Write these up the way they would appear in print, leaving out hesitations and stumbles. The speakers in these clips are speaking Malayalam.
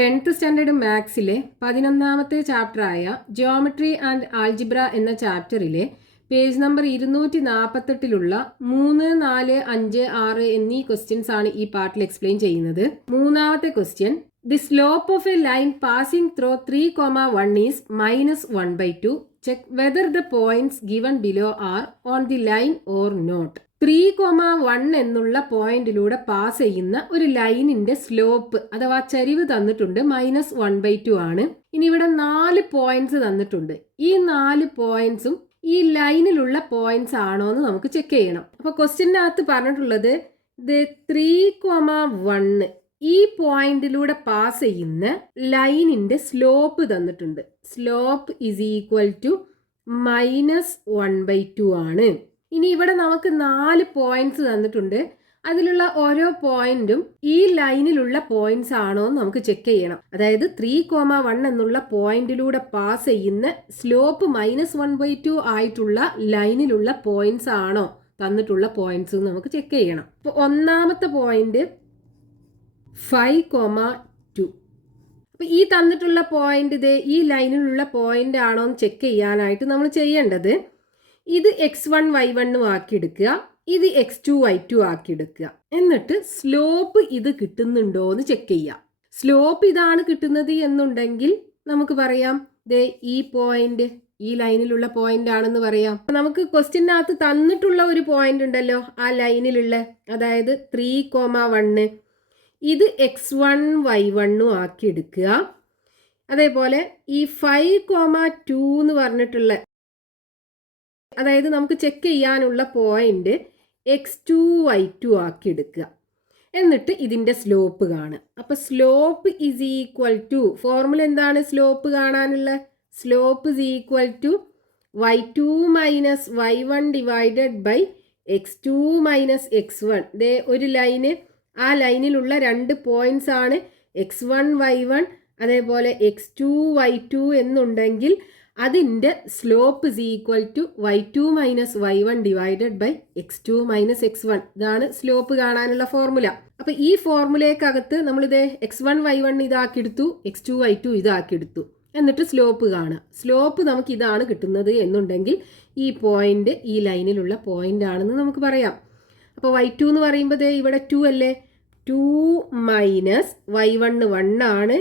10th സ്റ്റാൻഡേർഡ് മാത്സിലെ 11ാമത്തെ ചാപ്റ്ററായ ജിയോമെട്രി ആൻഡ് ആൾജിബ്ര എന്ന ചാപ്റ്ററിലെ പേജ് നമ്പർ 248 3, 4, 5, 6 എന്നീ ക്വസ്റ്റ്യൻസ് ആണ് ഈ പാർട്ടിൽ എക്സ്പ്ലെയിൻ ചെയ്യുന്നത്. മൂന്നാമത്തെ question, the slope of a line passing through 3,1 is -1/2. Check whether the points given below are on the line or not. 3,1 എന്നുള്ള പോയിന്റിലൂടെ പാസ് ചെയ്യുന്ന ഒരു ലൈനിന്റെ സ്ലോപ്പ് അഥവാ ചരിവ് തന്നിട്ടുണ്ട്, -1/2 ആണ്. ഇനി ഇവിടെ 4 പോയിന്റ്സ് തന്നിട്ടുണ്ട്. ഈ 4 പോയിന്റ്സും ഈ ലൈനിലുള്ള പോയിന്റ്സ് ആണോ എന്ന് നമുക്ക് ചെക്ക് ചെയ്യണം. അപ്പൊ ക്വസ്റ്റ്യനകത്ത് പറഞ്ഞിട്ടുള്ളത് 3,1 ഈ പോയിന്റിലൂടെ പാസ് ചെയ്യുന്ന ലൈനിന്റെ സ്ലോപ്പ് തന്നിട്ടുണ്ട്. സ്ലോപ്പ് ഈസ് ഈക്വൽ ടു -1/2 ആണ്. ഇനി ഇവിടെ നമുക്ക് 4 പോയിന്റ്സ് തന്നിട്ടുണ്ട്. അതിലുള്ള ഓരോ പോയിന്റും ഈ ലൈനിലുള്ള പോയിന്റ്സ് ആണോ എന്ന് നമുക്ക് ചെക്ക് ചെയ്യണം. അതായത് 3,1 എന്നുള്ള പോയിന്റിലൂടെ പാസ് ചെയ്യുന്ന സ്ലോപ്പ് -1/2 ആയിട്ടുള്ള ലൈനിലുള്ള പോയിന്റ്സ് ആണോ തന്നിട്ടുള്ള പോയിന്റ്സ് നമുക്ക് ചെക്ക് ചെയ്യണം. അപ്പോൾ ഒന്നാമത്തെ പോയിന്റ് 5,2. അപ്പൊ ഈ തന്നിട്ടുള്ള പോയിന്റ് ഈ ലൈനിലുള്ള പോയിന്റ് ആണോ എന്ന് ചെക്ക് ചെയ്യാനായിട്ട് നമ്മൾ ചെയ്യേണ്ടത്, ഇത് x1 y1 ആക്കിയെടുക്കുക, ഇത് x2 y2 ആക്കിയെടുക്കുക. എന്നിട്ട് സ്ലോപ്പ് ഇത് കിട്ടുന്നുണ്ടോ എന്ന് ചെക്ക് ചെയ്യുക. സ്ലോപ്പ് ഇതാണ് കിട്ടുന്നത് എന്നുണ്ടെങ്കിൽ നമുക്ക് പറയാം ഈ പോയിന്റ് ഈ ലൈനിലുള്ള പോയിന്റ് ആണെന്ന് പറയാം. നമുക്ക് ക്വസ്റ്റ്യനകത്ത് തന്നിട്ടുള്ള ഒരു പോയിന്റ് ഉണ്ടല്ലോ ആ ലൈനിലുള്ള, അതായത് 3,1, ഇത് x1 y1 ആക്കിയെടുക്കുക. അതേപോലെ ഈ 5,2 എന്ന് പറഞ്ഞിട്ടുള്ള, അതായത് നമുക്ക് ചെക്ക് ചെയ്യാനുള്ള പോയിന്റ് x2 y2 ആക്കി എടുക്കുക. എന്നിട്ട് ഇതിന്റെ സ്ലോപ്പ് കാണുക. അപ്പൊ slope is equal to, formula എന്താണ് സ്ലോപ്പ് കാണാനുള്ള? Slope is equal to y2 minus y1 divided by x2 minus x1. ഒരു ലൈന്, ആ ലൈനിലുള്ള 2 പോയിന്റ്സ് ആണ് x1 y1 അതേപോലെ x2 y2 എന്നുണ്ടെങ്കിൽ അതിൻ്റെ slope is equal to y2 minus y1 divided by x2 minus x1. ഇതാണ് സ്ലോപ്പ് കാണാനുള്ള ഫോർമുല. അപ്പൊ ഈ ഫോർമുലയ്ക്കകത്ത് നമ്മളിത് x1 y1 ഇതാക്കിയെടുത്തു, x2 y2 ഇതാക്കിയെടുത്തു. എന്നിട്ട് സ്ലോപ്പ് കാണുക. സ്ലോപ്പ് നമുക്ക് ഇതാണ് കിട്ടുന്നത് എന്നുണ്ടെങ്കിൽ ഈ പോയിന്റ് ഈ ലൈനിലുള്ള പോയിന്റ് ആണെന്ന് നമുക്ക് പറയാം. അപ്പോൾ y2 എന്ന് പറയുമ്പോൾ ഇവിടെ 2 അല്ലേ, 2 മൈനസ് y1 1 ആണ്,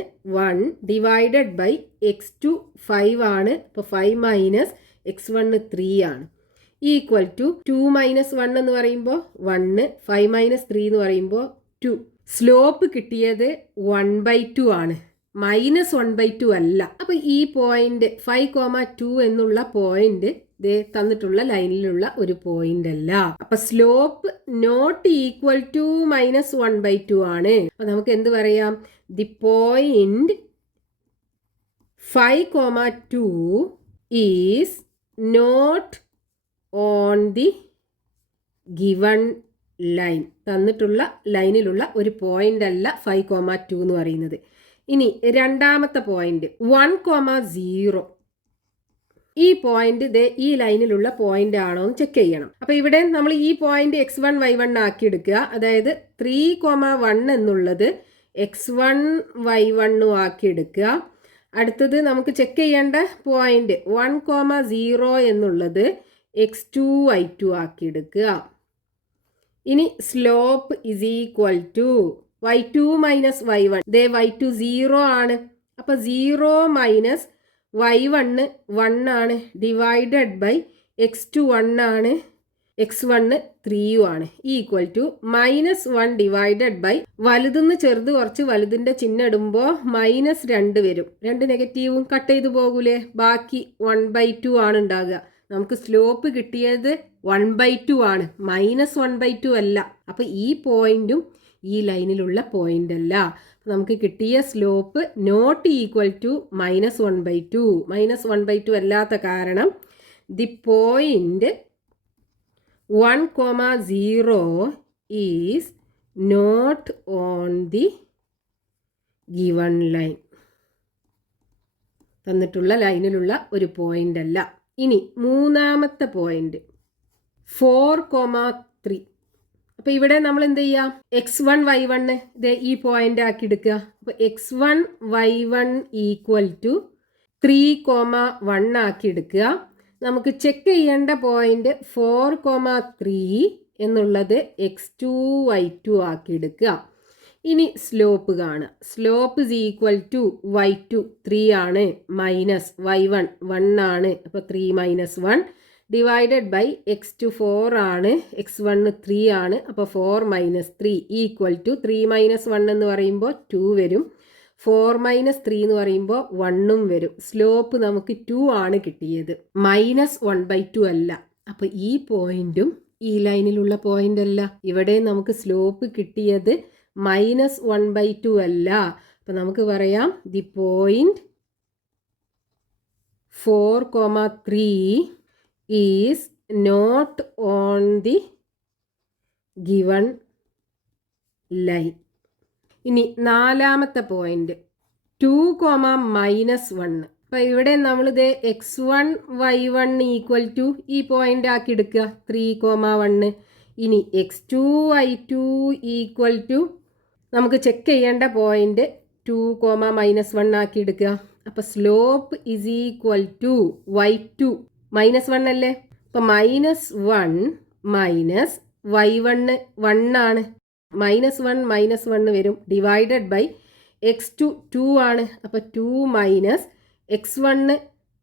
1 ഡിവൈഡഡ് ബൈ x2 5 ആണ്. അപ്പോൾ 5 മൈനസ് x1 3 ആണ്, ഈക്വൽ ടു 2 മൈനസ് 1 എന്ന് പറയുമ്പോൾ 1, 5 മൈനസ് 3 എന്ന് പറയുമ്പോൾ 2. സ്ലോപ്പ് കിട്ടിയത് 1/2 ആണ്, -1/2 അല്ല. അപ്പൊ ഈ പോയിന്റ് 5,2 എന്നുള്ള പോയിന്റ് തന്നിട്ടുള്ള ലൈനിലുള്ള ഒരു പോയിന്റ് അല്ല. അപ്പൊ സ്ലോപ്പ് നോട്ട് ഈക്വൽ ടു -1/2 ആണ്. അപ്പൊ നമുക്ക് എന്ത് പറയാം? The point 5,2 is not on the given line. തന്നിട്ടുള്ള ലൈനിലുള്ള ഒരു പോയിന്റ് അല്ല 5,2 എന്ന് പറയുന്നത്. ഇനി രണ്ടാമത്തെ പോയിന്റ് 1,0. ഈ പോയിന്റ് ഈ ലൈനിലുള്ള പോയിന്റ് ആണോ എന്ന് ചെക്ക് ചെയ്യണം. അപ്പൊ ഇവിടെ നമ്മൾ ഈ പോയിന്റ് x1 y1 ആക്കി എടുക്കുക. അതായത് 3,1 എന്നുള്ളത് x1 y1 ആക്കി എടുക്കുക. അടുത്തത് നമുക്ക് ചെക്ക് ചെയ്യേണ്ട പോയിന്റ് 1,0 എന്നുള്ളത് x2 y2 ആക്കി എടുക്കുക. ഇനി slope is equal to y2 minus y1. y2 0 ആണ്. അപ്പൊ 0 മൈനസ് y1 1 ആണ്, ഡിവൈഡഡ് ബൈ x2 1 ആണ്, x1 3 ആണ്, ഈക്വൽ ടു -1 ഡിവൈഡഡ് ബൈ, വലുതെന്ന് ചെറുത് കുറച്ച് വലുതിന്റെ ചിഹ്നം ഇടുമ്പോൾ -2 വരും. 2 നെഗറ്റീവും കട്ട് ചെയ്ത് പോകൂലേ, ബാക്കി 1/2 ആണ് ഉണ്ടാകുക. നമുക്ക് സ്ലോപ്പ് കിട്ടിയത് 1/2 ആണ്, -1/2 അല്ല. അപ്പൊ ഈ പോയിന്റും ഈ ലൈനിലുള്ള പോയിന്റ് അല്ല. നമുക്ക് കിട്ടിയ സ്ലോപ്പ് നോട്ട് ഈക്വൽ ടു -1/2. -1/2 അല്ലാത്ത കാരണം the point 1,0 is not on the given line. തന്നിട്ടുള്ള ലൈനിലുള്ള ഒരു പോയിന്റ് അല്ല. ഇനി മൂന്നാമത്തെ പോയിന്റ് 4,3. അപ്പോൾ ഇവിടെ നമ്മൾ എന്ത് ചെയ്യാം, x1 y1 ഇത് ഈ പോയിന്റ് ആക്കി എടുക്കുക. അപ്പോൾ x1 y1 ഈക്വൽ ടു 3,1 ആക്കി എടുക്കുക. നമുക്ക് ചെക്ക് ചെയ്യേണ്ട പോയിന്റ് 4,3 എന്നുള്ളത് x2 y2 ആക്കി എടുക്കുക. ഇനി സ്ലോപ്പ് കാണുക. Slope is equal to y2 3 ആണ്, മൈനസ് y1 1 ആണ്, അപ്പോൾ 3 - 1 ഡിവൈഡഡ് ബൈ x2 4 ആണ്, x1 3 ആണ്, അപ്പോൾ 4 - 3 ഈക്വൽ ടു 3 - 1 എന്ന് പറയുമ്പോൾ 2 വരും, 4 - 3 എന്ന് പറയുമ്പോൾ 1ഉം വരും. സ്ലോപ്പ് നമുക്ക് 2 ആണ് കിട്ടിയത്, -1/2 അല്ല. അപ്പോൾ ഈ പോയിന്റും ഈ ലൈനിലുള്ള പോയിന്റ് അല്ല. ഇവിടെ നമുക്ക് സ്ലോപ്പ് കിട്ടിയത് -1/2 അല്ല. അപ്പം നമുക്ക് പറയാം the point 4,3 is not on the given line. ഇനി നാലാമത്തെ പോയിന്റ് 2,-1. അപ്പം ഇവിടെ നമ്മളിത് x1 y1 ഈക്വൽ ടു ഈ പോയിന്റ് ആക്കി എടുക്കുക 3,1. ഇനി x2 y2 ഈക്വൽ ടു നമുക്ക് ചെക്ക് ചെയ്യേണ്ട പോയിന്റ് 2,-1 ആക്കി എടുക്കുക. അപ്പോൾ slope is equal to y2 -1 അല്ലേ, അപ്പോൾ -1 മൈനസ് y1 1 ആണ്, -1 - 1 വരും, ഡിവൈഡഡ് ബൈ x2 2 ആണ്, അപ്പോൾ 2 - x1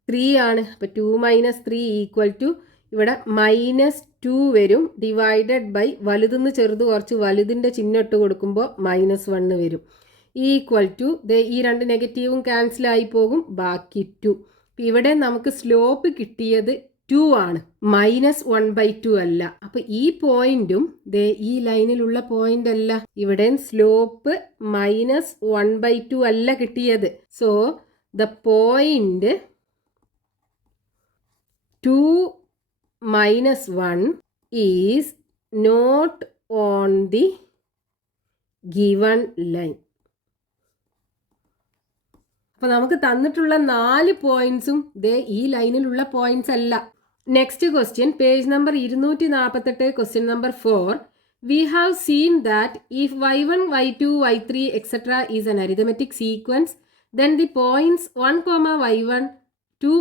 3 ആണ്, അപ്പോൾ 2 - 3 ഈക്വൽ ടു ഇവിടെ -2 വരും, ഡിവൈഡഡ് ബൈ വലുതെന്ന് ചെറുത് കുറച്ച് വലുതിൻ്റെ ചിഹ്നം ഇട്ട് കൊടുക്കുമ്പോൾ -1 വരും, ഈക്വൽ ടു ഈ രണ്ട് നെഗറ്റീവും ക്യാൻസൽ ആയി പോകും, ബാക്കി 2. ഇവിടെ നമുക്ക് സ്ലോപ്പ് കിട്ടിയത് 2 ആണ്, -1/2 അല്ല. അപ്പോൾ ഈ പോയിന്റും ഈ ലൈനിലുള്ള പോയിന്റ് അല്ല, ഇവിടെ സ്ലോപ്പ് -1/2 അല്ല കിട്ടിയത്. So the point 2 - 1 is not on the given line. അപ്പോൾ നമുക്ക് തന്നിട്ടുള്ള 4 പോയിന്റ്സും ഈ ലൈനിലുള്ള പോയിന്റ്സ് അല്ല. Next question, page number 248, question number 4. We have seen that if y1, y2, y3, etc. is an arithmetic sequence, then the points 1, y1, 2,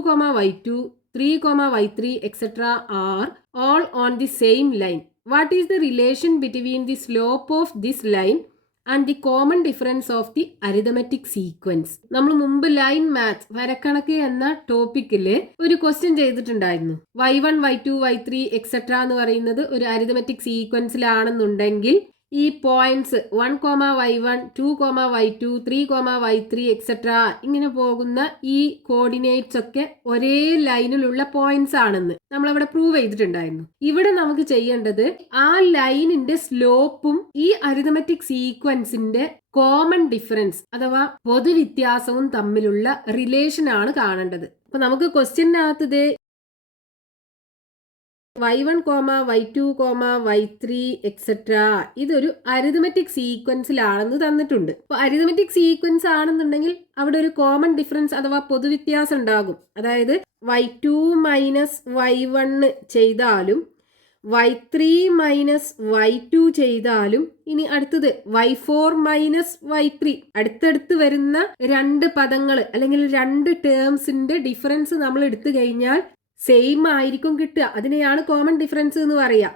y2, 3, y3, etc. are all on the same line. What is the relation between the slope of this line and the common difference of the arithmetic sequence? നമ്മൾ മുമ്പ് ലൈൻ മാത്സ് വരക്കണക്ക് എന്ന ടോപ്പിക്കിൽ ഒരു ക്വസ്റ്റ്യൻ ചെയ്തിട്ടുണ്ടായിരുന്നു. y1, y2, y3, etc. എന്ന് പറയുന്നത് ഒരു അരിതമെറ്റിക് സീക്വൻസിലാണെന്നുണ്ടെങ്കിൽ ഈ points 1, y1, 2, y2, 3, y3, etcetera ഇങ്ങനെ പോകുന്ന ഈ കോർഡിനേറ്റ്സ് ഒക്കെ ഒരേ ലൈനിലുള്ള പോയിന്റ്സ് ആണെന്ന് നമ്മളവിടെ പ്രൂവ് ചെയ്തിട്ടുണ്ടായിരുന്നു. ഇവിടെ നമുക്ക് ചെയ്യേണ്ടത് ആ ലൈനിന്റെ സ്ലോപ്പും ഈ അരിതമെറ്റിക് സീക്വൻസിന്റെ കോമൺ ഡിഫറൻസ് അഥവാ പൊതുവ്യത്യാസവും തമ്മിലുള്ള റിലേഷൻ ആണ് കാണേണ്ടത്. അപ്പൊ നമുക്ക് ക്വസ്റ്റ്യനകത്ത് y1, y2, y3, എക്സെട്ര ഇതൊരു അരിതമെറ്റിക് സീക്വൻസിലാണെന്ന് തന്നിട്ടുണ്ട്. അപ്പോൾ അരിതമെറ്റിക് സീക്വൻസ് ആണെന്നുണ്ടെങ്കിൽ അവിടെ ഒരു കോമൺ ഡിഫറൻസ് അഥവാ പൊതുവ്യത്യാസം ഉണ്ടാകും. അതായത് y2 - y1 ചെയ്താലും y3 - y2 ചെയ്താലും ഇനി അടുത്തത് y4 - y3 അടുത്തടുത്ത് വരുന്ന രണ്ട് പദങ്ങൾ അല്ലെങ്കിൽ രണ്ട് ടേംസിന്റെ ഡിഫറൻസ് നമ്മൾ എടുത്തു കഴിഞ്ഞാൽ സെയിം ആയിരിക്കും കിട്ടുക. അതിനെയാണ് കോമൺ ഡിഫറൻസ് എന്ന് പറയുക.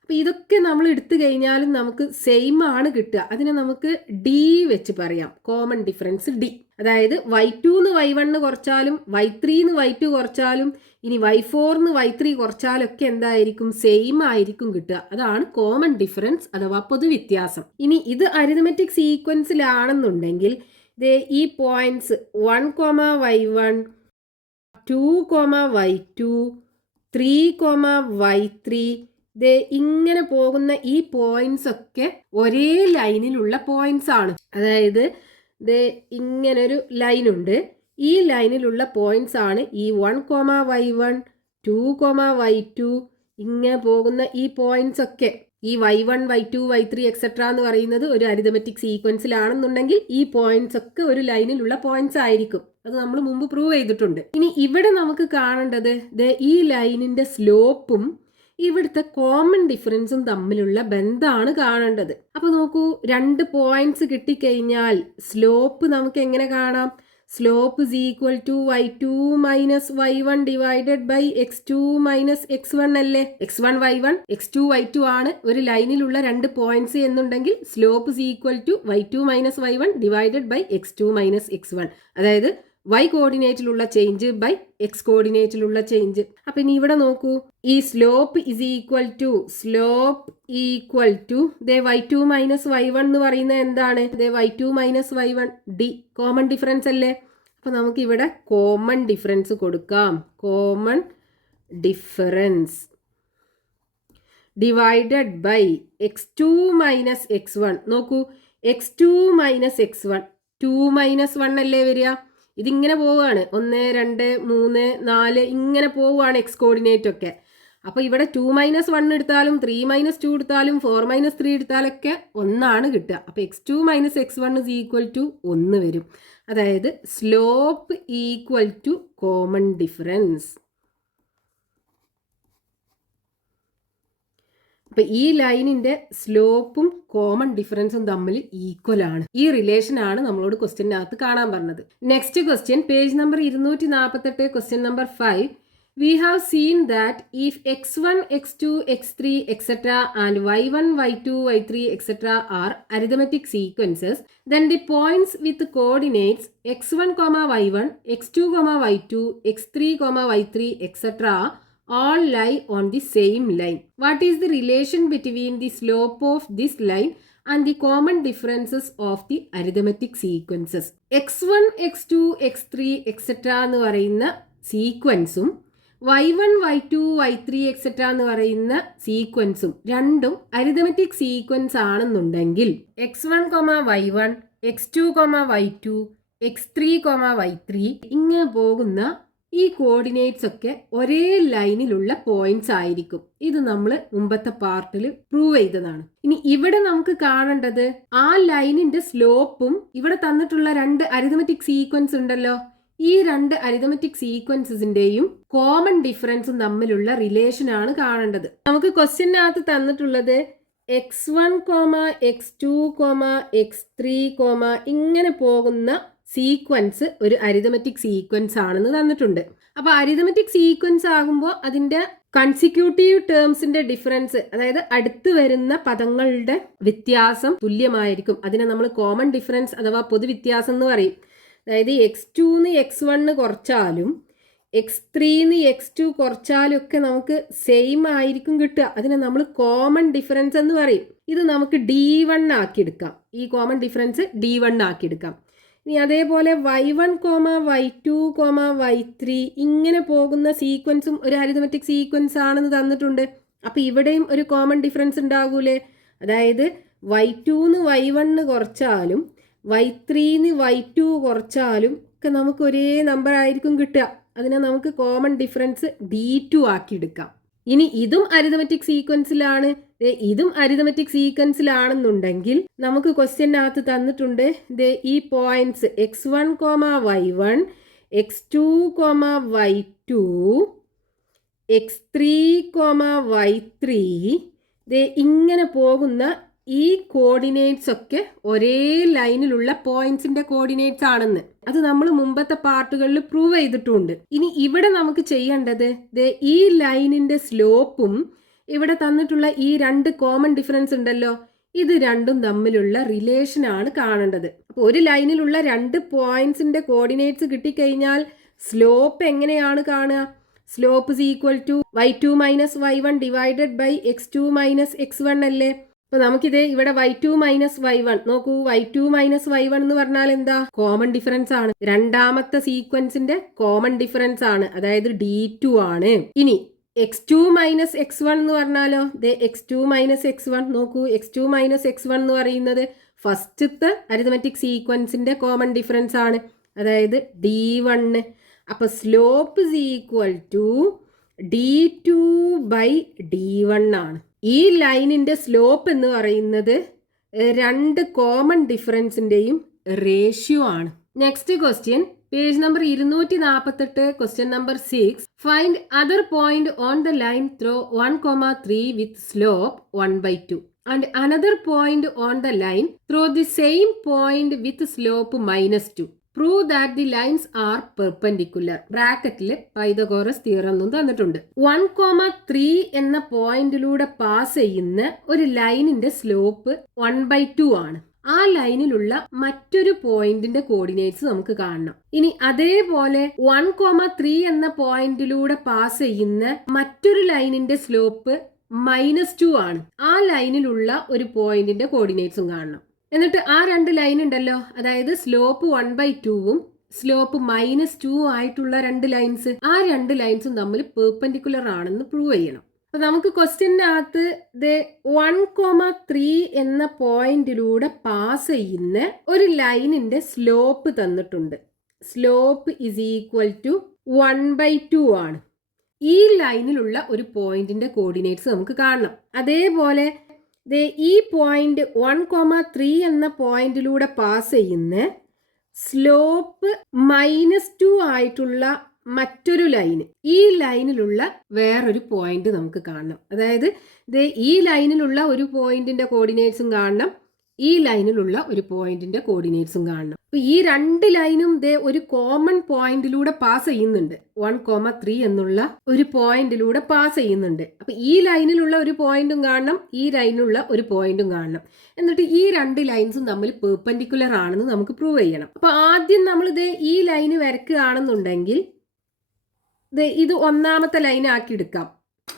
അപ്പോൾ ഇതൊക്കെ നമ്മൾ എടുത്തു കഴിഞ്ഞാലും നമുക്ക് സെയിം ആണ് കിട്ടുക. അതിനെ നമുക്ക് ഡി വെച്ച് പറയാം, കോമൺ ഡിഫറൻസ് ഡി. അതായത് y2 y1 കുറച്ചാലും y3 y2 കുറച്ചാലും ഇനി y4 y3 കുറച്ചാലൊക്കെ എന്തായിരിക്കും സെയിം ആയിരിക്കും കിട്ടുക. അതാണ് കോമൺ ഡിഫറൻസ് അഥവാ പൊതുവ്യത്യാസം. ഇനി ഇത് അരിതമെറ്റിക് സീക്വൻസിലാണെന്നുണ്ടെങ്കിൽ ഈ പോയിന്റ്സ് 1, y1, 2, y2, 3, y3 ഇങ്ങനെ പോകുന്ന ഈ പോയിന്റ്സ് ഒക്കെ ഒരേ ലൈനിലുള്ള പോയിന്റ്സ് ആണ്. അതായത് ഇങ്ങനൊരു ലൈനുണ്ട്, ഈ ലൈനിലുള്ള പോയിന്റ്സ് ആണ് ഈ 1, y1, 2, y2 ഇങ്ങനെ പോകുന്ന ഈ പോയിന്റ്സ് ഒക്കെ. ഈ y1, y2, y3, എക്സെട്ര എന്ന് പറയുന്നത് ഒരു അരിതമെറ്റിക് സീക്വൻസിലാണെന്നുണ്ടെങ്കിൽ ഈ പോയിന്റ്സ് ഒക്കെ ഒരു ലൈനിലുള്ള പോയിന്റ്സ് ആയിരിക്കും. അത് നമ്മൾ മുമ്പ് പ്രൂവ് ചെയ്തിട്ടുണ്ട്. ഇനി ഇവിടെ നമുക്ക് കാണേണ്ടത് ഈ ലൈനിന്റെ സ്ലോപ്പും ഇവിടുത്തെ കോമൺ ഡിഫറൻസും തമ്മിലുള്ള ബന്ധമാണ് കാണേണ്ടത്. അപ്പോൾ നോക്കൂ, 2 പോയിന്റ്സ് കിട്ടിക്കഴിഞ്ഞാൽ സ്ലോപ്പ് നമുക്ക് എങ്ങനെ കാണാം? Slope is equal to y2 minus y1 divided by x2 minus x1 അല്ലേ? x1 y1 x2 y2 ആണ് ഒരു ലൈനിലുള്ള 2 പോയിന്റ്സ് എന്നുണ്ടെങ്കിൽ slope is equal to y2 minus y1 divided by x2 minus x1. അതായത് y കോർഡിനേറ്റിലുള്ള ചേഞ്ച് ബൈ എക്സ് കോർഡിനേറ്റിലുള്ള ചേഞ്ച്. അപ്പൊ ഇനി ഇവിടെ നോക്കൂ, ഈ സ്ലോപ്പ് ഇസ് ഈക്വൽ ടു ദേ y2 മൈനസ് y1 എന്ന് പറയുന്നത് എന്താണ്? ദേ y2 minus y1 D common difference അല്ലേ? അപ്പൊ നമുക്ക് ഇവിടെ കോമൺ ഡിഫറൻസ് കൊടുക്കാം. Common difference divided by x2 minus x1. നോക്കൂ, x2 മൈനസ് x1 2 മൈനസ് 1 അല്ലേ വരിക? ഇതിങ്ങനെ പോവുകയാണ്, 1 2 3 4 ഇങ്ങനെ പോവുകയാണ് എക്സ് കോർഡിനേറ്റ് ഒക്കെ. അപ്പോൾ ഇവിടെ 2 മൈനസ് 1 എടുത്താലും 3 മൈനസ് 2 എടുത്താലും 4 മൈനസ് 3 എടുത്താലൊക്കെ 1 കിട്ടുക. അപ്പോൾ x2 minus x1 is equal to 1 വരും. അതായത് slope equal to common difference. അപ്പൊ ഈ ലൈനിന്റെ സ്ലോപ്പും കോമൺ ഡിഫറൻസും തമ്മിൽ ഈക്വൽ ആണ്. ഈ റിലേഷൻ ആണ് നമ്മളോട് ക്വസ്റ്റ്യനകത്ത് കാണാൻ പറഞ്ഞത്. Next question, page number 248, question number 5. We have seen that if x1, x2, x3, etc. and y1, y2, y3, etc. are arithmetic sequences, then the points with coordinates x1, y1, x2, y2, x3, y3, etc. all lie on the same line. What is the relation between the slope of this line and the common differences of the arithmetic sequences? x1, x2, x3, etc. എന്ന് പറയുന്ന സീക്വൻസും y1, y2, y3, etc. എന്ന് പറയുന്ന സീക്വൻസും രണ്ടും അരിതമെറ്റിക് സീക്വൻസ് ആണെന്നുണ്ടെങ്കിൽ x1, y1, x2, y2, x3, y3 ഇങ്ങനെ പോകുന്ന ഈ കോർഡിനേറ്റ്സ് ഒക്കെ ഒരേ ലൈനിലുള്ള പോയിന്റ്സ് ആയിരിക്കും. ഇത് നമ്മൾ മുമ്പത്തെ പാർട്ടിൽ പ്രൂവ് ചെയ്തതാണ്. ഇനി ഇവിടെ നമുക്ക് കാണേണ്ടത് ആ ലൈനിന്റെ സ്ലോപ്പും ഇവിടെ തന്നിട്ടുള്ള 2 അരിതമെറ്റിക് സീക്വൻസ് ഉണ്ടല്ലോ, ഈ 2 അരിതമെറ്റിക് സീക്വൻസിന്റെയും കോമൺ ഡിഫറൻസും തമ്മിലുള്ള റിലേഷൻ ആണ് കാണേണ്ടത്. നമുക്ക് ക്വസ്റ്റ്യനകത്ത് തന്നിട്ടുള്ളത് x1, x2, x3, ഇങ്ങനെ പോകുന്ന സീക്വൻസ് ഒരു അരിതമെറ്റിക് സീക്വൻസ് ആണെന്ന് തന്നിട്ടുണ്ട്. അപ്പൊ അരിതമെറ്റിക് സീക്വൻസ് ആകുമ്പോൾ അതിന്റെ കൺസിക്യൂട്ടീവ് ടേംസിന്റെ ഡിഫറൻസ്, അതായത് അടുത്ത് വരുന്ന പദങ്ങളുടെ വ്യത്യാസം തുല്യമായിരിക്കും. അതിനെ നമ്മൾ കോമൺ ഡിഫറൻസ് അഥവാ പൊതുവ്യത്യാസം എന്ന് പറയും. അതായത് x2 x1 കുറച്ചാലും x3 x2 കുറച്ചാലും ഒക്കെ നമുക്ക് സെയിം ആയിരിക്കും കിട്ടുക. അതിനെ നമ്മൾ കോമൺ ഡിഫറൻസ് എന്ന് പറയും. ഇത് നമുക്ക് D1 ആക്കിയെടുക്കാം. ഈ കോമൺ ഡിഫറൻസ് D1 ആക്കിയെടുക്കാം. ഇനി അതേപോലെ y1, y2, y3 ഇങ്ങനെ പോകുന്ന സീക്വൻസും ഒരു അരിതമെറ്റിക് സീക്വൻസ് ആണെന്ന് തന്നിട്ടുണ്ട്. അപ്പം ഇവിടെയും ഒരു കോമൺ ഡിഫറൻസ് ഉണ്ടാകൂലേ? അതായത് y2 y1 കുറച്ചാലും y3 y2 കുറച്ചാലും ഒക്കെ നമുക്ക് ഒരേ നമ്പർ ആയിരിക്കും കിട്ടുക. അതിനെ നമുക്ക് കോമൺ ഡിഫറൻസ് D2 ആക്കിയെടുക്കാം. ഇനി ഇതും അരിതമെറ്റിക് സീക്വൻസിലാണ്, ഇതും അരിതമെറ്റിക് സീക്വൻസിലാണെന്നുണ്ടെങ്കിൽ നമുക്ക് ക്വസ്റ്റ്യനകത്ത് തന്നിട്ടുണ്ട് ഈ points x1, y1, x2, y2, x3, y3 ഇങ്ങനെ പോകുന്ന ഈ കോർഡിനേറ്റ്സ് ഒക്കെ ഒരേ ലൈനിലുള്ള പോയിന്റ്സിന്റെ കോർഡിനേറ്റ്സ് ആണെന്ന് അത് നമ്മൾ മുമ്പത്തെ പാർട്ടുകളിൽ പ്രൂവ് ചെയ്തിട്ടുണ്ട്. ഇനി ഇവിടെ നമുക്ക് ചെയ്യേണ്ടത് ഈ ലൈനിന്റെ സ്ലോപ്പും ഇവിടെ തന്നിട്ടുള്ള ഈ 2 കോമൺ ഡിഫറൻസ് ഉണ്ടല്ലോ, ഇത് രണ്ടും തമ്മിലുള്ള റിലേഷൻ ആണ് കാണേണ്ടത്. അപ്പോൾ ഒരു ലൈനിലുള്ള 2 പോയിന്റ്സിന്റെ കോർഡിനേറ്റ്സ് കിട്ടിക്കഴിഞ്ഞാൽ സ്ലോപ്പ് എങ്ങനെയാണ് കാണുക? Slope is equal to y2 minus y1 divided by x2 minus x1 അല്ലേ? അപ്പൊ നമുക്കിത് ഇവിടെ y2 മൈനസ് y1 നോക്കൂ, y2 മൈനസ് y1 എന്ന് പറഞ്ഞാൽ എന്താ? കോമൺ ഡിഫറൻസ് ആണ്. രണ്ടാമത്തെ സീക്വൻസിന്റെ കോമൺ ഡിഫറൻസ് ആണ്, അതായത് D2 ആണ്. ഇനി x2 മൈനസ് x1 എന്ന് പറഞ്ഞാലോ, x2 മൈനസ് x1 നോക്കൂ, x2 മൈനസ് x1 എന്ന് പറയുന്നത് ഫസ്റ്റത്തെ അരിതമെറ്റിക് സീക്വൻസിന്റെ കോമൺ ഡിഫറൻസ് ആണ്, അതായത് D1. അപ്പൊ slope is equal to D2 by D1 ആണ്. ഈ ലൈനിന്റെ സ്ലോപ്പ് എന്ന് പറയുന്നത് 2 കോമൺ ഡിഫറൻസിന്റെയും റേഷ്യോ ആണ്. Next question page number 248, question number 6. Find other point on the line throw 1,3 with slope 1/2 and another point on the line throw the same point with slope -2. Prove that the lines are perpendicular. ബ്രാക്കറ്റിൽ പൈതഗോറസ് തിയറം എന്നും തന്നിട്ടുണ്ട്. 1,3 എന്ന പോയിന്റിലൂടെ പാസ് ചെയ്യുന്ന ഒരു ലൈനിന്റെ സ്ലോപ്പ് 1/2 ആണ്. ആ ലൈനിലുള്ള മറ്റൊരു പോയിന്റിന്റെ കോർഡിനേറ്റ്സ് നമുക്ക് കാണണം. ഇനി അതേപോലെ 1,3 എന്ന പോയിന്റിലൂടെ പാസ് ചെയ്യുന്ന മറ്റൊരു ലൈനിന്റെ സ്ലോപ്പ് -2 ആണ്. ആ ലൈനിലുള്ള ഒരു പോയിന്റിന്റെ കോർഡിനേറ്റ്സും കാണണം. എന്നിട്ട് ആ രണ്ട് ലൈൻ ഉണ്ടല്ലോ, അതായത് സ്ലോപ്പ് 1/2ഉം സ്ലോപ്പ് -2 ആയിട്ടുള്ള രണ്ട് ലൈൻസ്, ആ രണ്ട് ലൈൻസും തമ്മിൽ പെർപെൻഡിക്കുലർ ആണെന്ന് പ്രൂവ് ചെയ്യണം. അപ്പൊ നമുക്ക് ക്വസ്റ്റ്യനകത്ത് 1,3 എന്ന പോയിന്റിലൂടെ പാസ് ചെയ്യുന്ന ഒരു ലൈനിന്റെ സ്ലോപ്പ് തന്നിട്ടുണ്ട്. സ്ലോപ്പ് ഇസ് ഈക്വൽ ടു 1/2 ആണ്. ഈ ലൈനിലുള്ള ഒരു പോയിന്റിന്റെ കോർഡിനേറ്റ്സ് നമുക്ക് കാണണം. അതേപോലെ ഈ പോയിന്റ് 1,3 എന്ന പോയിന്റിലൂടെ പാസ് ചെയ്യുന്ന സ്ലോപ്പ് -2 ആയിട്ടുള്ള മറ്റൊരു ലൈന്, ഈ ലൈനിലുള്ള വേറൊരു പോയിന്റ് നമുക്ക് കാണണം. അതായത് ഈ ലൈനിലുള്ള ഒരു പോയിന്റിന്റെ കോർഡിനേറ്റ്സും കാണണം, ഈ ലൈനിലുള്ള ഒരു പോയിന്റിന്റെ കോർഡിനേറ്റ്സും കാണണം. അപ്പൊ ഈ രണ്ട് ലൈനും ഒരു കോമൺ പോയിന്റിലൂടെ പാസ് ചെയ്യുന്നുണ്ട്. 1,3 എന്നുള്ള ഒരു പോയിന്റിലൂടെ പാസ് ചെയ്യുന്നുണ്ട്. അപ്പൊ ഈ ലൈനിലുള്ള ഒരു പോയിന്റും കാണണം, ഈ ലൈനിലുള്ള ഒരു പോയിന്റും കാണണം. എന്നിട്ട് ഈ രണ്ട് ലൈൻസും തമ്മിൽ പെർപെൻഡിക്കുലർ ആണെന്ന് നമുക്ക് പ്രൂവ് ചെയ്യണം. അപ്പൊ ആദ്യം നമ്മൾ ഈ ലൈന് വരയ്ക്കുകയാണെന്നുണ്ടെങ്കിൽ ഇത് ഒന്നാമത്തെ ലൈൻ ആക്കി എടുക്കാം.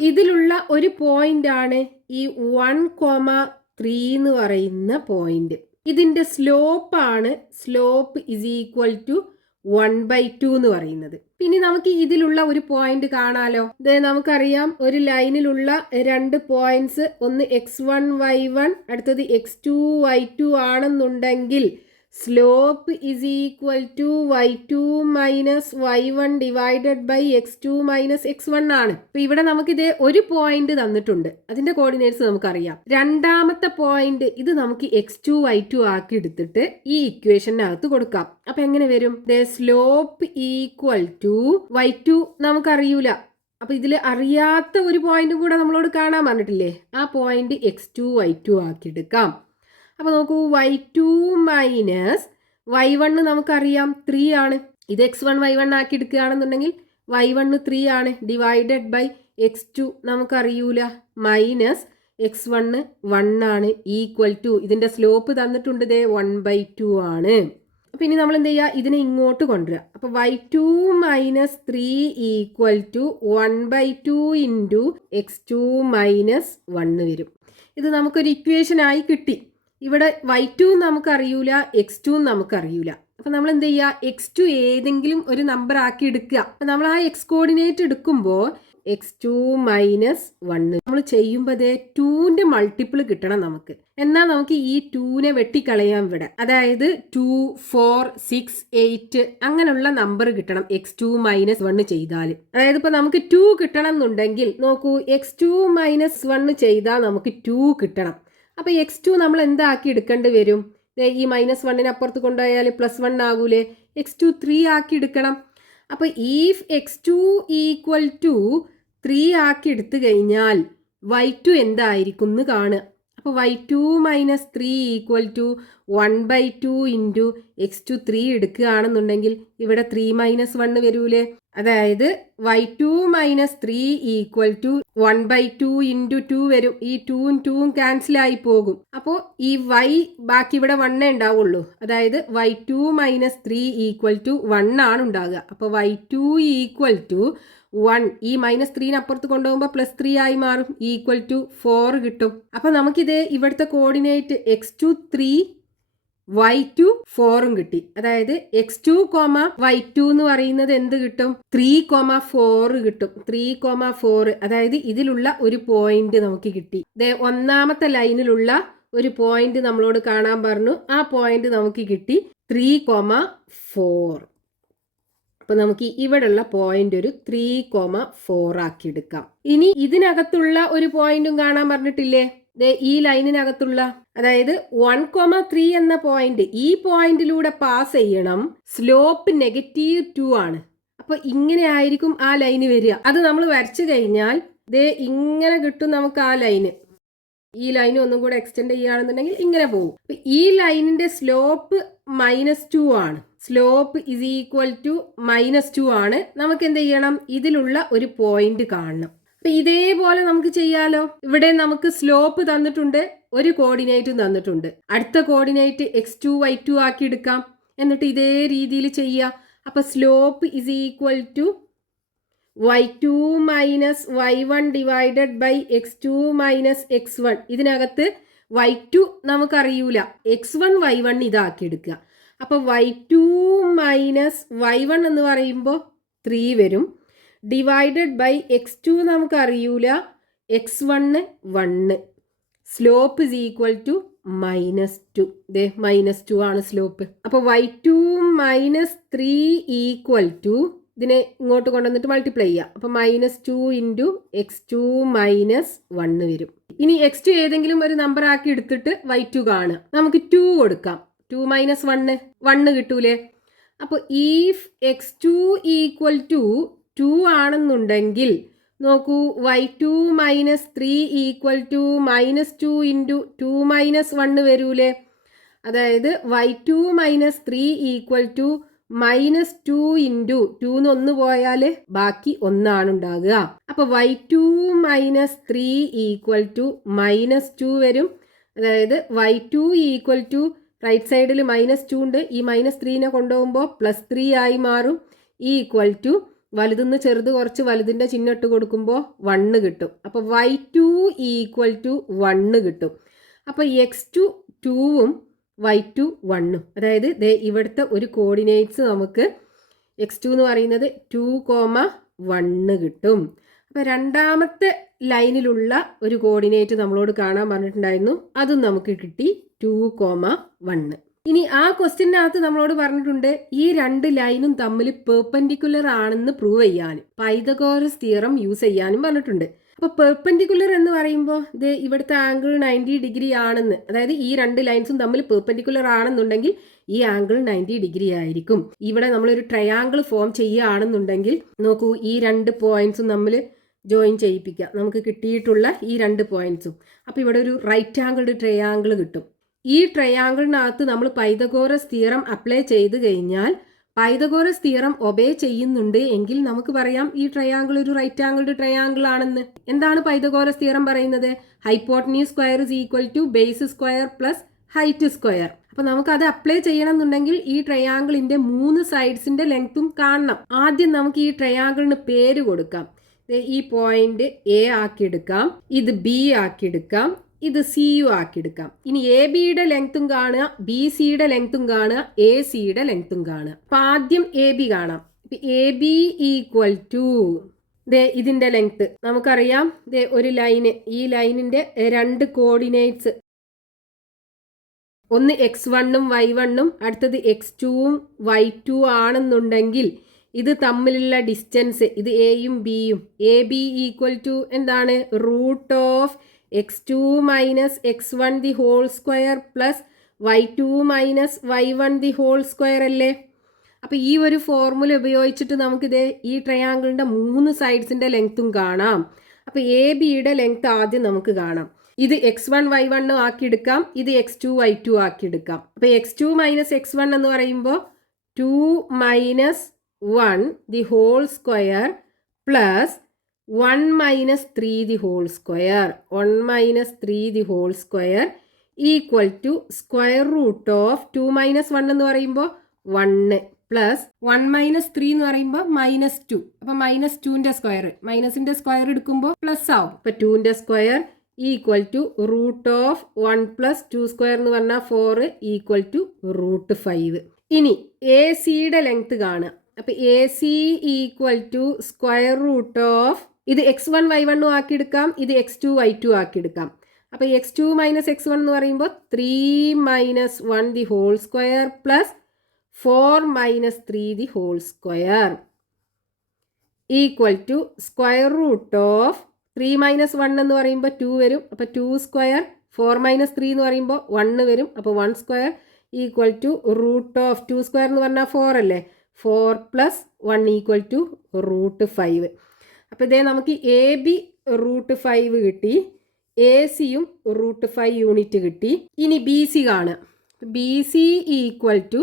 ഇതിലുള്ള ഒരു പോയിന്റ് ആണ് ഈ 1,3 എന്ന് പറയുന്ന പോയിന്റ്. ഇതിന്റെ സ്ലോപ്പാണ് സ്ലോപ്പ് ഇസ് ഈക്വൽ ടു 1/2 എന്ന് പറയുന്നത്. പിന്നെ നമുക്ക് ഇതിലുള്ള ഒരു പോയിന്റ് കാണാലോ. നമുക്കറിയാം ഒരു ലൈനിലുള്ള രണ്ട് പോയിന്റ്സ്, ഒന്ന് x1 y1 അടുത്തത് x2 y2 ആണെന്നുണ്ടെങ്കിൽ slope is equal to y2 minus y1 divided by x2 minus x1 ആണ്. അപ്പൊ ഇവിടെ നമുക്ക് ഒരു പോയിന്റ് തന്നിട്ടുണ്ട്, അതിന്റെ കോർഡിനേറ്റ്സ് നമുക്കറിയാം. രണ്ടാമത്തെ പോയിന്റ് ഇത് നമുക്ക് x2 y2 ആക്കി എടുത്തിട്ട് ഈ ഇക്വേഷനകത്ത് കൊടുക്കാം. അപ്പൊ എങ്ങനെ വരും? സ്ലോപ്പ് ഈക്വൽ ടു y2 നമുക്കറിയൂല. അപ്പൊ ഇതിൽ അറിയാത്ത ഒരു പോയിന്റും കൂടെ നമ്മളോട് കാണാൻ പറഞ്ഞിട്ടില്ലേ, ആ പോയിന്റ് x2 y2 ആക്കി എടുക്കാം. അപ്പൊ നോക്കൂ, y2 മൈനസ് y1 നമുക്കറിയാം 3 ആണ്. ഇത് x1 y1 ആക്കി എടുക്കുകയാണെന്നുണ്ടെങ്കിൽ y1 3 ആണ്, divided by x2 നമുക്കറിയൂല, minus x1 1 ആണ്, ഈക്വൽ ടു ഇതിന്റെ സ്ലോപ്പ് തന്നിട്ടുണ്ട് 1/2 ആണ്. അപ്പൊ ഇനി നമ്മൾ എന്ത് ചെയ്യുക, ഇതിനെ ഇങ്ങോട്ട് കൊണ്ടുവരിക. അപ്പൊ y2 minus 3 equal to 1/2 into x2 minus 1 വരും. ഇത് നമുക്കൊരു ഇക്വേഷൻ ആയി കിട്ടി. ഇവിടെ y2 നമുക്കറിയൂല, x2 നമുക്കറിയൂല. അപ്പൊ നമ്മൾ എന്ത് ചെയ്യുക, x2 ഏതെങ്കിലും ഒരു നമ്പർ ആക്കി എടുക്കുക. അപ്പൊ നമ്മൾ ആ x കോർഡിനേറ്റ് എടുക്കുമ്പോൾ x2 മൈനസ് 1 നമ്മൾ ചെയ്യുമ്പോൾ 2ന്റെ മൾട്ടിപ്പിൾ കിട്ടണം നമുക്ക്. എന്നാൽ നമുക്ക് ഈ 2നെ വെട്ടിക്കളയാം ഇവിടെ. അതായത് 2, 4, 6, 8 അങ്ങനെയുള്ള നമ്പർ കിട്ടണം x2 മൈനസ് 1 ചെയ്താൽ. അതായത് ഇപ്പൊ നമുക്ക് 2 കിട്ടണം എന്നുണ്ടെങ്കിൽ നോക്കൂ, x2 മൈനസ് 1 ചെയ്താൽ നമുക്ക് 2 കിട്ടണം. അപ്പൊ x2 നമ്മൾ എന്താക്കി എടുക്കേണ്ടി വരും? ഈ -1 അപ്പുറത്ത് കൊണ്ടുപോയാൽ +1 ആകൂലേ, x2 3 ആക്കി എടുക്കണം. അപ്പൊ ഈ x2 ഈക്വൽ ടു 3 ആക്കി എടുത്തു കഴിഞ്ഞാൽ y2 എന്തായിരിക്കും എന്ന് കാണുക. അപ്പോൾ y2 minus 3 equal to 1/2 into x2 3 എടുക്കുകയാണെന്നുണ്ടെങ്കിൽ ഇവിടെ 3 - 1 വരൂലേ. അതായത് y2 minus 3 equal to 1/2 into 2 വരും. ഈ 2ഉം 2ഉം ക്യാൻസൽ ആയി പോകും. അപ്പോൾ ഈ y ബാക്കി ഇവിടെ 1 ഉണ്ടാവുള്ളൂ. അതായത് y2 മൈനസ് 3 ഈക്വൽ ടു 1 ആണ് ഉണ്ടാകുക. അപ്പോൾ y2 ഈക്വൽ ടു 1, ഈ -3 അപ്പുറത്ത് കൊണ്ടുപോകുമ്പോൾ +3 ആയി മാറും, ഈക്വൽ ടു 4 കിട്ടും. അപ്പൊ നമുക്കിത് ഇവിടുത്തെ കോർഡിനേറ്റ് x2 3 y2 4ഉം കിട്ടി. അതായത് x2, y2 എന്ന് പറയുന്നത് എന്ത് കിട്ടും? 3, 4 കിട്ടും. 3, 4 അതായത് ഇതിലുള്ള ഒരു പോയിന്റ് നമുക്ക് കിട്ടി. ഒന്നാമത്തെ ലൈനിലുള്ള ഒരു പോയിന്റ് നമ്മളോട് കാണാൻ പറഞ്ഞു. ആ പോയിന്റ് നമുക്ക് കിട്ടി 3, 4. അപ്പൊ നമുക്ക് ഇവിടെയുള്ള പോയിന്റ് ഒരു 3, 4 ആക്കി എടുക്കാം. ഇനി ഇതിനകത്തുള്ള ഒരു പോയിന്റും കാണാൻ പറഞ്ഞിട്ടില്ലേ, ഈ ലൈനിനകത്തുള്ള, അതായത് 1,3 എന്ന പോയിന്റ് ഈ പോയിന്റിലൂടെ പാസ് ചെയ്യണം. സ്ലോപ്പ് -2 ആണ്. അപ്പൊ ഇങ്ങനെ ആയിരിക്കും ആ ലൈന് വരിക. അത് നമ്മൾ വരച്ചു കഴിഞ്ഞാൽ ദേ ഇങ്ങനെ കിട്ടും നമുക്ക് ആ ലൈന്. ഈ ലൈൻ ഒന്നും കൂടെ എക്സ്റ്റെൻഡ് ചെയ്യുകയാണെന്നുണ്ടെങ്കിൽ ഇങ്ങനെ പോകും. ഈ ലൈനിന്റെ സ്ലോപ്പ് -2 ആണ്. സ്ലോപ്പ് ഇസ് ഈക്വൽ ടു -2 ആണ്. നമുക്ക് എന്ത് ചെയ്യണം? ഇതിലുള്ള ഒരു പോയിന്റ് കാണണം. അപ്പൊ ഇതേപോലെ നമുക്ക് ചെയ്യാലോ. ഇവിടെ നമുക്ക് സ്ലോപ്പ് തന്നിട്ടുണ്ട്, ഒരു കോർഡിനേറ്റ് തന്നിട്ടുണ്ട്. അടുത്ത കോർഡിനേറ്റ് x2 y2 ആക്കി എടുക്കാം. എന്നിട്ട് ഇതേ രീതിയിൽ ചെയ്യാം. അപ്പൊ slope is equal to y2 minus y1 divided by x2 minus x1. ഇതിനകത്ത് y2 നമുക്കറിയൂല, x1 y1 ഇതാക്കി എടുക്കുക. അപ്പൊ y2 മൈനസ് y1 എന്ന് പറയുമ്പോൾ 3 വരും. ഡിവൈഡഡ് ബൈ x2 നമുക്കറിയൂല, x1 1. Slope is equal to -2. ദേ -2 ആണ് സ്ലോപ്പ്. അപ്പൊ y2 മൈനസ് 3 ഈക്വൽ ടു ഇതിനെ ഇങ്ങോട്ട് കൊണ്ടുവന്നിട്ട് മൾട്ടിപ്ലൈ ചെയ്യാം. അപ്പൊ -2 ഇൻറ്റു x2 മൈനസ് 1 വരും. ഇനി x2 ഏതെങ്കിലും ഒരു നമ്പർ ആക്കി എടുത്തിട്ട് y2 കാണുക. നമുക്ക് 2 കൊടുക്കാം. 2 മൈനസ് 1 കിട്ടൂലേ? അപ്പൊ ഈഫ് x2 ഈക്വൽ ടു 2 ആണെന്നുണ്ടെങ്കിൽ നോക്കൂ, y2 minus 3 equal to -2 into 2 minus 1 വരൂലേ? അതായത് y2 minus 3 equal to -2 into 2 1 പോയാൽ ബാക്കി 1 ആണ് ഉണ്ടാകുക. അപ്പൊ y2 മൈനസ് 3 ഈക്വൽ ടു -2 വരും. അതായത് y2 ഈക്വൽ ടു റൈറ്റ് സൈഡിൽ -2 ഉണ്ട്. ഈ -3നെ കൊണ്ടുപോകുമ്പോൾ +3 ആയി മാറും. ഈക്വൽ ടു വലുതിന്ന് ചെറുത് കുറച്ച് വലുതിൻ്റെ ചിഹ്നം ഇട്ട് കൊടുക്കുമ്പോൾ 1 കിട്ടും. അപ്പോൾ y2 ഈക്വൽ ടു 1 കിട്ടും. അപ്പോൾ x2 2ഉം y2 1ഉം. അതായത് ഇവിടുത്തെ ഒരു കോർഡിനേറ്റ്സ് നമുക്ക് x2 എന്ന് പറയുന്നത് 2,1 കിട്ടും. അപ്പോൾ രണ്ടാമത്തെ ലൈനിലുള്ള ഒരു കോർഡിനേറ്റ് നമ്മളോട് കാണാൻ പറഞ്ഞിട്ടുണ്ടായിരുന്നു. അതും നമുക്ക് കിട്ടി 2,1. ഇനി ആ ക്വസ്റ്റ്യനകത്ത് നമ്മളോട് പറഞ്ഞിട്ടുണ്ട് ഈ രണ്ട് ലൈനും തമ്മിൽ പെർപെൻഡിക്കുലർ ആണെന്ന് പ്രൂവ് ചെയ്യാനും പൈതഗോറസ് തിയറം യൂസ് ചെയ്യാനും പറഞ്ഞിട്ടുണ്ട്. അപ്പോൾ പെർപെൻഡിക്കുലർ എന്ന് പറയുമ്പോൾ ഇത് ഇവിടുത്തെ ആംഗിൾ 90 ഡിഗ്രി ആണെന്ന്, അതായത് ഈ രണ്ട് ലൈൻസും തമ്മിൽ പെർപെൻഡിക്കുലർ ആണെന്നുണ്ടെങ്കിൽ ഈ ആംഗിൾ 90 ഡിഗ്രി ആയിരിക്കും. ഇവിടെ നമ്മളൊരു ട്രയാങ്കിൾ ഫോം ചെയ്യുകയാണെന്നുണ്ടെങ്കിൽ നോക്കൂ, ഈ രണ്ട് പോയിന്റ്സും തമ്മിൽ ജോയിൻ ചെയ്യിപ്പിക്കുക. നമുക്ക് കിട്ടിയിട്ടുള്ള ഈ രണ്ട് പോയിന്റ്സും. അപ്പോൾ ഇവിടെ ഒരു റൈറ്റ് ആംഗിൾഡ് ട്രയാങ്കിൾ കിട്ടും. ഈ ട്രയാങ്കിളിനകത്ത് നമ്മൾ പൈതഗോറസ് തിയറം അപ്ലൈ ചെയ്ത് കഴിഞ്ഞാൽ പൈതഗോറസ് തിയറം ഒബേ ചെയ്യുന്നുണ്ട് എങ്കിൽ നമുക്ക് പറയാം ഈ ട്രയാങ്കിൾ ഒരു റൈറ്റ് ആംഗിൾഡ് ട്രയാങ്കിൾ ആണെന്ന്. എന്താണ് പൈതഗോറസ് തിയറം പറയുന്നത്? Hypotenuse square is equal to base square plus height square. അപ്പൊ നമുക്ക് അത് അപ്ലൈ ചെയ്യണം എന്നുണ്ടെങ്കിൽ ഈ ട്രയാങ്കിളിന്റെ 3 സൈഡ്സിന്റെ ലെങ്ത്തും കാണണം. ആദ്യം നമുക്ക് ഈ ട്രയാങ്കിളിന് പേര് കൊടുക്കാം. ഈ പോയിന്റ് എ ആക്കിയെടുക്കാം, ഇത് ബി ആക്കിയെടുക്കാം, ഇത് സിയു ആക്കിയെടുക്കാം. ഇനി എ ബിയുടെ ലെങ്ത്തും കാണുക, ബി സിയുടെ ലെങ്ത്തും കാണുക, എ സിയുടെ ലെങ്ത്തും കാണുക. അപ്പൊ ആദ്യം എ ബി കാണാം. എ ബി ഈക്വൽ ടു ഇതിന്റെ ലെങ്ത്ത് നമുക്കറിയാം. ഒരു ലൈന്, ഈ ലൈനിന്റെ രണ്ട് കോർഡിനേറ്റ്സ്, ഒന്ന് x1ഉം y1ഉം അടുത്തത് x2ഉം y2 ആണെന്നുണ്ടെങ്കിൽ ഇത് തമ്മിലുള്ള ഡിസ്റ്റൻസ്, ഇത് എയും ബിയും, എ ബി ഈക്വൽ ടു എന്താണ്? Root of x2 minus x1 the whole square plus y2 minus y1 the whole square അല്ലേ? അപ്പോൾ ഈ ഒരു ഫോർമുല ഉപയോഗിച്ചിട്ട് നമുക്കിത് ഈ ട്രയാങ്കിളിൻ്റെ 3 സൈഡ്സിൻ്റെ ലെങ്ത്തും കാണാം. അപ്പോൾ എ ബിയുടെ ലെങ്ത്ത് ആദ്യം നമുക്ക് കാണാം. ഇത് x1 y1 ആക്കിയെടുക്കാം, ഇത് x2 y2 ആക്കിയെടുക്കാം. അപ്പോൾ x2 മൈനസ് x1 എന്ന് പറയുമ്പോൾ 2 minus 1 the whole square plus 1 minus 3 the whole square, 1 minus 3 the whole square equal to square root of 2 minus 1 എന്ന് പറയുമ്പോൾ 1 പ്ലസ് 1 മൈനസ് 3 എന്ന് പറയുമ്പോൾ -2. അപ്പം -2ന്റെ സ്ക്വയർ, മൈനസിന്റെ സ്ക്വയർ എടുക്കുമ്പോൾ പ്ലസ് ആവും. അപ്പം 2ന്റെ square equal to root of 1 plus 2 square എന്ന് പറഞ്ഞാൽ 4 ഈക്വൽ ടു റൂട്ട് 5. ഇനി എ സിയുടെ ലെങ്ത് കാണുക. അപ്പം A C equal to square root of, ഇത് x1 y1 ആക്കിയെടുക്കാം, ഇത് x2 y2 ആക്കിയെടുക്കാം. അപ്പോൾ x2 മൈനസ് x1 എന്ന് പറയുമ്പോൾ 3 minus 1 the whole square plus 4 minus 3 the whole square equal to square root of 3 minus 1 എന്ന് പറയുമ്പോൾ 2 വരും. അപ്പോൾ 2 സ്ക്വയർ 4 മൈനസ് 3 എന്ന് പറയുമ്പോൾ 1 വരും. അപ്പോൾ 1 square equal to root of 2 square എന്ന് പറഞ്ഞാൽ 4 അല്ലേ. 4 പ്ലസ് 1 ഈക്വൽ ടു റൂട്ട് 5. അപ്പോൾ ഇതേ നമുക്ക് എ ബി റൂട്ട് 5 കിട്ടി, എ സിയും റൂട്ട് 5 യൂണിറ്റ് കിട്ടി. ഇനി ബി സി കാണുക. B C equal to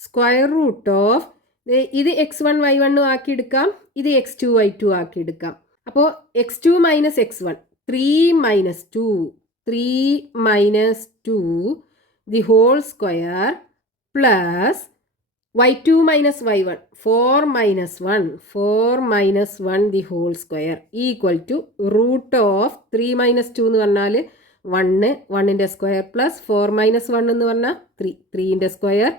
square root of, ഇത് x1 y1 ആക്കി എടുക്കാം, ഇത് x2 y2 ആക്കി എടുക്കാം. അപ്പോൾ x2 minus x1 3 minus 2 3 minus 2 the whole square plus y2 minus y1 4 minus 1 4 minus 1 the whole square equal to root of 3 minus 2 എന്ന് പറഞ്ഞാൽ 1 1ൻ്റെ സ്ക്വയർ പ്ലസ് 4 മൈനസ് 1 എന്ന് പറഞ്ഞാൽ 3 3ൻ്റെ square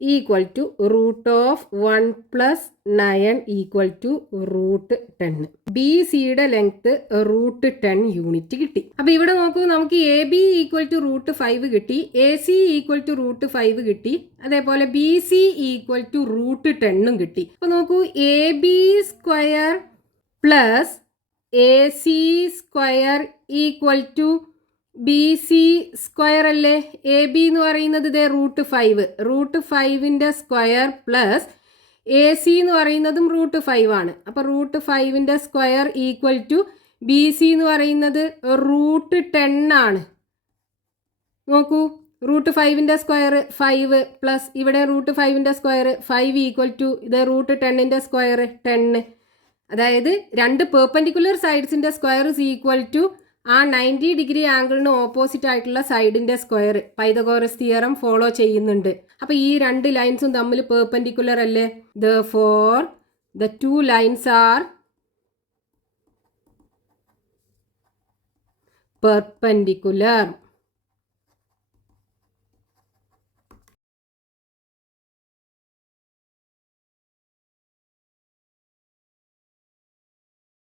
equal to root of 1 plus 9 equal to root 10. B സിയുടെ ലെങ്ത് റൂട്ട് 10 യൂണിറ്റ് കിട്ടി. അപ്പോൾ ഇവിടെ നോക്കൂ, നമുക്ക് A B equal to root 5 കിട്ടി, A C equal to root 5 കിട്ടി, അതേപോലെ B C equal to root 10 കിട്ടി. അപ്പോൾ നോക്കൂ, A B square plus A C square equal to B C square അല്ലേ. എ ബി എന്ന് പറയുന്നത് ഇതേ റൂട്ട് 5, റൂട്ട് 5ൻ്റെ സ്ക്വയർ പ്ലസ് എ സി എന്ന് പറയുന്നതും റൂട്ട് 5 ആണ്. അപ്പോൾ റൂട്ട് 5ൻ്റെ square equal to B C എന്ന് പറയുന്നത് റൂട്ട് 10 ആണ്. നോക്കൂ, റൂട്ട് 5ൻ്റെ സ്ക്വയർ 5 പ്ലസ് ഇവിടെ റൂട്ട് 5ൻ്റെ സ്ക്വയർ 5 ഈക്വൽ ടു ഇത് റൂട്ട് 10ൻ്റെ സ്ക്വയർ 10. അതായത് രണ്ട് പെർപെൻഡിക്കുലർ സൈഡ്സിൻ്റെ സ്ക്വയർ ഇസ് ഈക്വൽ ടു ആ 90 ഡിഗ്രി ആംഗിളിന് ഓപ്പോസിറ്റ് ആയിട്ടുള്ള സൈഡിൻ്റെ സ്ക്വയർ. പൈതഗോറസ് തിയറം ഫോളോ ചെയ്യുന്നുണ്ട്. അപ്പോൾ ഈ രണ്ട് ലൈൻസും തമ്മിൽ പെർപെൻഡിക്കുലർ അല്ലേ. Therefore the two lines are perpendicular.